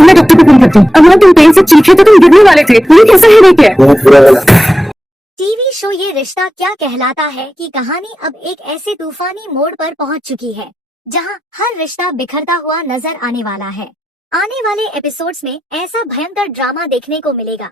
मैं डॉक्टर को फोन करती हूँ। अगर तुम पेन से चीखे तो तुम गिरने वाले थे। तुम्हें कैसा हेडेक है? बहुत बुरा वाला। टीवी शो ये रिश्ता क्या कहलाता है की कहानी अब एक ऐसे तूफानी मोड़ पर पहुंच चुकी है जहां हर रिश्ता बिखरता हुआ नजर आने वाला है। आने वाले एपिसोड्स में ऐसा भयंकर ड्रामा देखने को मिलेगा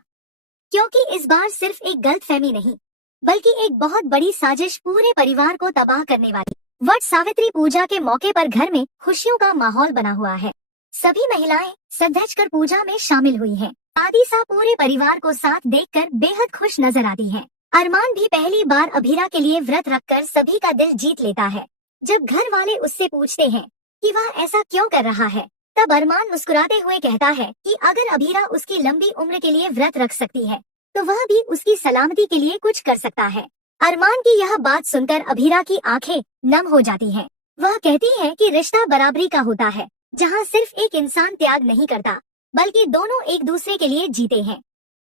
क्योंकि इस बार सिर्फ एक गलतफहमी नहीं बल्कि एक बहुत बड़ी साजिश पूरे परिवार को तबाह करने वाली। वट सावित्री पूजा के मौके पर घर में खुशियों का माहौल बना हुआ है। सभी महिलाएं सज कर पूजा में शामिल हुई हैं। आदिसा पूरे परिवार को साथ देखकर बेहद खुश नजर आती है। अरमान भी पहली बार अभीरा के लिए व्रत रखकर सभी का दिल जीत लेता है। जब घर वाले उससे पूछते हैं कि वह ऐसा क्यों कर रहा है, तब अरमान मुस्कुराते हुए कहता है कि अगर अभीरा उसकी लंबी उम्र के लिए व्रत रख सकती है तो वह भी उसकी सलामती के लिए कुछ कर सकता है। अरमान की यह बात सुनकर अभीरा की आंखें नम हो जाती हैं। वह कहती है कि रिश्ता बराबरी का होता है, जहां सिर्फ एक इंसान त्याग नहीं करता बल्कि दोनों एक दूसरे के लिए जीते हैं।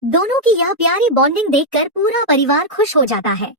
दोनों की यह प्यारी बॉन्डिंग देखकर पूरा परिवार खुश हो जाता है।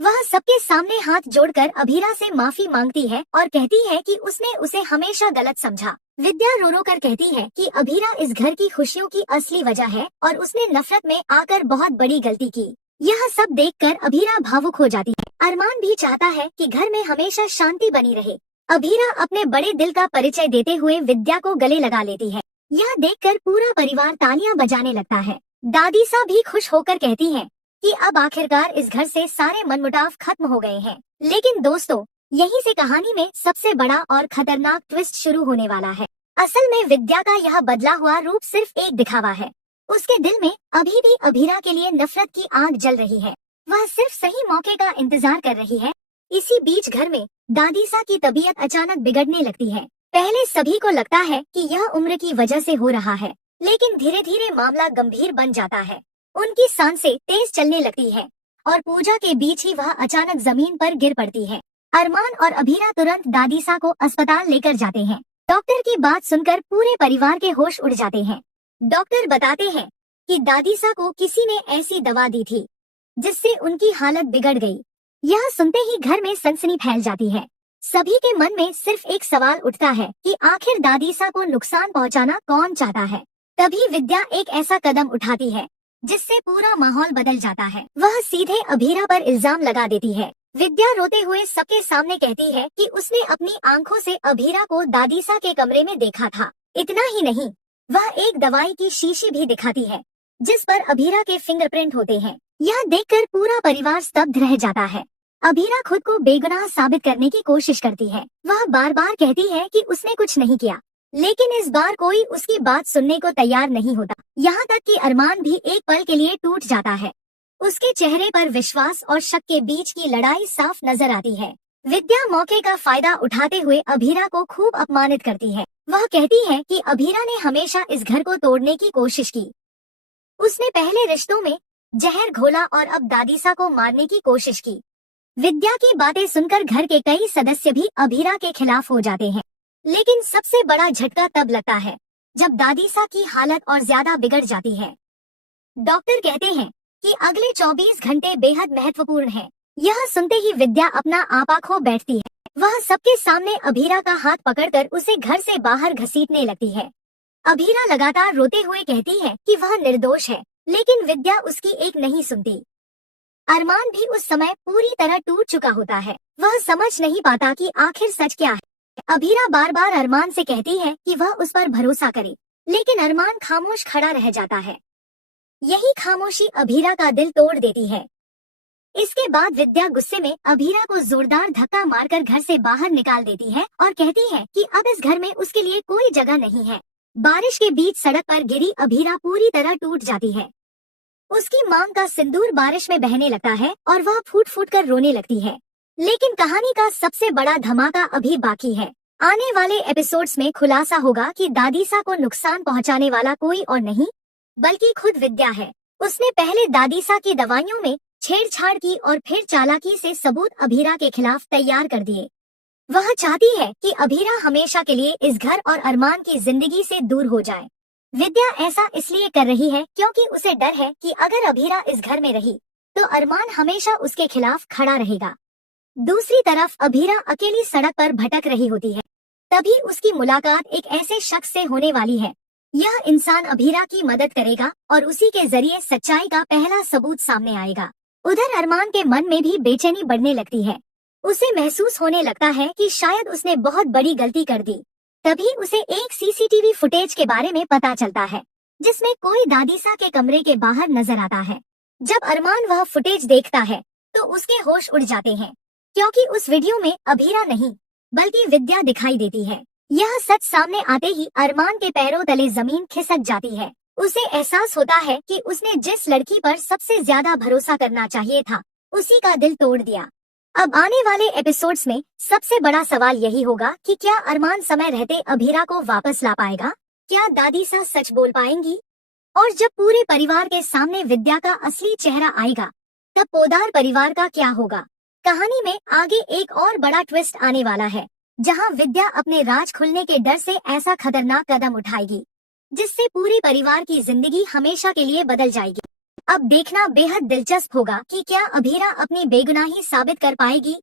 वह सबके सामने हाथ जोड़कर अभीरा से माफी मांगती है और कहती है कि उसने उसे हमेशा गलत समझा। विद्या रो रो कर कहती है कि अभीरा इस घर की खुशियों की असली वजह है और उसने नफरत में आकर बहुत बड़ी गलती की। यह सब देखकर अभीरा भावुक हो जाती है। अरमान भी चाहता है कि घर में हमेशा शांति बनी रहे। अभीरा अपने बड़े दिल का परिचय देते हुए विद्या को गले लगा लेती है। यह देखकर पूरा परिवार तालियां बजाने लगता है। दादीसा भी खुश होकर कहती है कि अब आखिरकार इस घर से सारे मनमुटाव खत्म हो गए हैं। लेकिन दोस्तों, यहीं से कहानी में सबसे बड़ा और खतरनाक ट्विस्ट शुरू होने वाला है। असल में विद्या का यह बदला हुआ रूप सिर्फ एक दिखावा है। उसके दिल में अभी भी अभीरा के लिए नफरत की आग जल रही है। वह सिर्फ सही मौके का इंतजार कर रही है। इसी बीच घर में दादीसा की तबीयत अचानक बिगड़ने लगती है। पहले सभी को लगता है कि यह उम्र की वजह से हो रहा है, लेकिन धीरे धीरे मामला गंभीर बन जाता है। उनकी सांसें तेज चलने लगती है और पूजा के बीच ही वह अचानक जमीन पर गिर पड़ती है। अरमान और अभीरा तुरंत दादीसा को अस्पताल लेकर जाते हैं। डॉक्टर की बात सुनकर पूरे परिवार के होश उड़ जाते हैं। डॉक्टर बताते हैं कि दादीसा को किसी ने ऐसी दवा दी थी जिससे उनकी हालत बिगड़ गई। यह सुनते ही घर में सनसनी फैल जाती है। सभी के मन में सिर्फ एक सवाल उठता है कि आखिर दादीसा को नुकसान पहुंचाना कौन चाहता है। तभी विद्या एक ऐसा कदम उठाती है जिससे पूरा माहौल बदल जाता है। वह सीधे अभीरा पर इल्जाम लगा देती है। विद्या रोते हुए सबके सामने कहती है कि उसने अपनी आंखों से अभीरा को दादीसा के कमरे में देखा था। इतना ही नहीं, वह एक दवाई की शीशी भी दिखाती है जिस पर अभीरा के फिंगरप्रिंट होते हैं। यह देखकर पूरा परिवार स्तब्ध रह जाता है। अभीरा खुद को बेगुनाह साबित करने की कोशिश करती है। वह बार बार कहती है कि उसने कुछ नहीं किया, लेकिन इस बार कोई उसकी बात सुनने को तैयार नहीं होता। यहाँ तक कि अरमान भी एक पल के लिए टूट जाता है। उसके चेहरे पर विश्वास और शक के बीच की लड़ाई साफ नजर आती है। विद्या मौके का फायदा उठाते हुए अभीरा को खूब अपमानित करती है। वह कहती है कि अभीरा ने हमेशा इस घर को तोड़ने की कोशिश की। उसने पहले रिश्तों में जहर घोला और अब दादीसा को मारने की कोशिश की। विद्या की बातें सुनकर घर के कई सदस्य भी अभीरा के खिलाफ हो जाते हैं। लेकिन सबसे बड़ा झटका तब लगता है जब दादीसा की हालत और ज्यादा बिगड़ जाती है। डॉक्टर कहते हैं कि अगले 24 घंटे बेहद महत्वपूर्ण हैं। यह सुनते ही विद्या अपना आपा खो बैठती है। वह सबके सामने अभीरा का हाथ पकड़कर उसे घर से बाहर घसीटने लगती है। अभीरा लगातार रोते हुए कहती है कि वह निर्दोष है, लेकिन विद्या उसकी एक नहीं सुनती। अरमान भी उस समय पूरी तरह टूट चुका होता है। वह समझ नहीं पाता कि आखिर सच क्या है। अभीरा बार बार अरमान से कहती है कि वह उस पर भरोसा करे, लेकिन अरमान खामोश खड़ा रह जाता है। यही खामोशी अभीरा का दिल तोड़ देती है। इसके बाद विद्या गुस्से में अभीरा को जोरदार धक्का मारकर घर से बाहर निकाल देती है और कहती है कि अब इस घर में उसके लिए कोई जगह नहीं है। बारिश के बीच सड़क पर गिरी अभीरा पूरी तरह टूट जाती है। उसकी मांग का सिंदूर बारिश में बहने लगता है और वह फूट फूट कर रोने लगती है। लेकिन कहानी का सबसे बड़ा धमाका अभी बाकी है। आने वाले एपिसोड्स में खुलासा होगा कि दादीसा को नुकसान पहुंचाने वाला कोई और नहीं बल्कि खुद विद्या है। उसने पहले दादीसा की दवाइयों में छेड़छाड़ की और फिर चालाकी से सबूत अभीरा के खिलाफ तैयार कर दिए। वह चाहती है कि अभीरा हमेशा के लिए इस घर और अरमान की जिंदगी से दूर हो जाए। विद्या ऐसा इसलिए कर रही है क्योंकि उसे डर है कि अगर अभीरा इस घर में रही तो अरमान हमेशा उसके खिलाफ खड़ा रहेगा। दूसरी तरफ अभीरा अकेली सड़क पर भटक रही होती है। तभी उसकी मुलाकात एक ऐसे शख्स से होने वाली है यह इंसान अभीरा की मदद करेगा और उसी के जरिए सच्चाई का पहला सबूत सामने आएगा। उधर अरमान के मन में भी बेचैनी बढ़ने लगती है। उसे महसूस होने लगता है कि शायद उसने बहुत बड़ी गलती कर दी। तभी उसे एक सीसीटीवी फुटेज के बारे में पता चलता है, जिसमें कोई दादीसा के कमरे के बाहर नजर आता है। जब अरमान वह फुटेज देखता है तो उसके होश उड़ जाते हैं, क्योंकि उस वीडियो में अभीरा नहीं बल्कि विद्या दिखाई देती है। यह सच सामने आते ही अरमान के पैरों तले जमीन खिसक जाती है। उसे एहसास होता है कि उसने जिस लड़की पर सबसे ज्यादा भरोसा करना चाहिए था, उसी का दिल तोड़ दिया। अब आने वाले एपिसोड्स में सबसे बड़ा सवाल यही होगा कि क्या अरमान समय रहते अभीरा को वापस ला पाएगा? क्या दादीसा सच बोल पाएंगी? और जब पूरे परिवार के सामने विद्या का असली चेहरा आएगा, तब पोदार परिवार का क्या होगा? कहानी में आगे एक और बड़ा ट्विस्ट आने वाला है, जहां विद्या अपने राज खुलने के डर से ऐसा खतरनाक कदम उठाएगी, जिससे पूरे परिवार की जिंदगी हमेशा के लिए बदल जाएगी। अब देखना बेहद दिलचस्प होगा कि क्या अभीरा अपनी बेगुनाही साबित कर पाएगी